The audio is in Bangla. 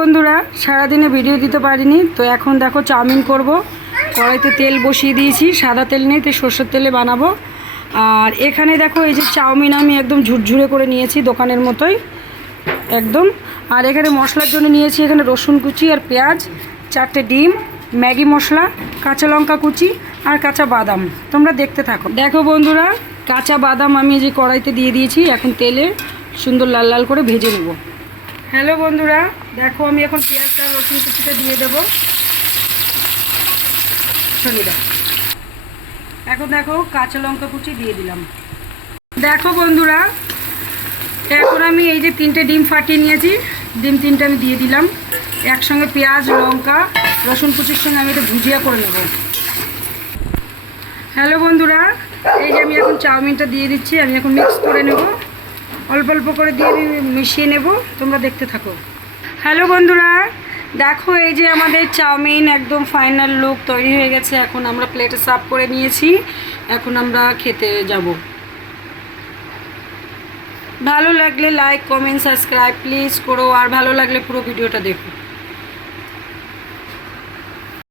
বন্ধুরা, সারাদিনে ভিডিও দিতে পারিনি, তো এখন দেখো চাউমিন করব। কড়াইতে তেল বসিয়ে দিয়েছি, সাদা তেল নেই তো সর্ষের তেলে বানাবো। আর এখানে দেখো এই যে চাউমিন আমি একদম ঝুরঝুরে করে নিয়েছি দোকানের মতোই একদম। আর এখানে মশলার জন্য নিয়েছি এখানে রসুন কুচি আর পেঁয়াজ, 4টে ডিম, ম্যাগি মশলা, কাঁচা লঙ্কা কুচি আর কাঁচা বাদাম। তোমরা দেখতে থাকো। দেখো বন্ধুরা, কাঁচা বাদাম আমি এই যে কড়াইতে দিয়ে দিয়েছি, এখন তেলে সুন্দর লাল লাল করে ভেজে নেব। হ্যালো বন্ধুরা, দেখো আমি এখন পেঁয়াজটা রসুন কুচিটা দিয়ে দেবো। এখন দেখো কাঁচা লঙ্কা কুচি দিয়ে দিলাম। দেখো বন্ধুরা, এখন আমি এই যে 3টে ডিম ফাটিয়ে নিয়েছি, ডিম 3টে আমি দিয়ে দিলাম। একসঙ্গে পেঁয়াজ লঙ্কা রসুন কুচির সঙ্গে আমি এটা ভুজিয়া করে নেব। হ্যালো বন্ধুরা, এই যে আমি এখন চাউমিনটা দিয়ে দিচ্ছি, আমি এখন মিক্স করে নেব। অল্প অল্প করে দিয়ে আমি মিশিয়ে নেব, তোমরা দেখতে থাকো। হ্যালো বন্ধুরা, দেখো এই যে আমাদের চাউমিন একদম ফাইনাল লুক তৈরি হয়ে গেছে। এখন আমরা প্লেটে সার্ভ করে নিয়েছি, এখন আমরা খেতে যাব। ভালো লাগলে লাইক কমেন্ট সাবস্ক্রাইব প্লিজ করো, আর ভালো লাগলে পুরো ভিডিওটা দেখো।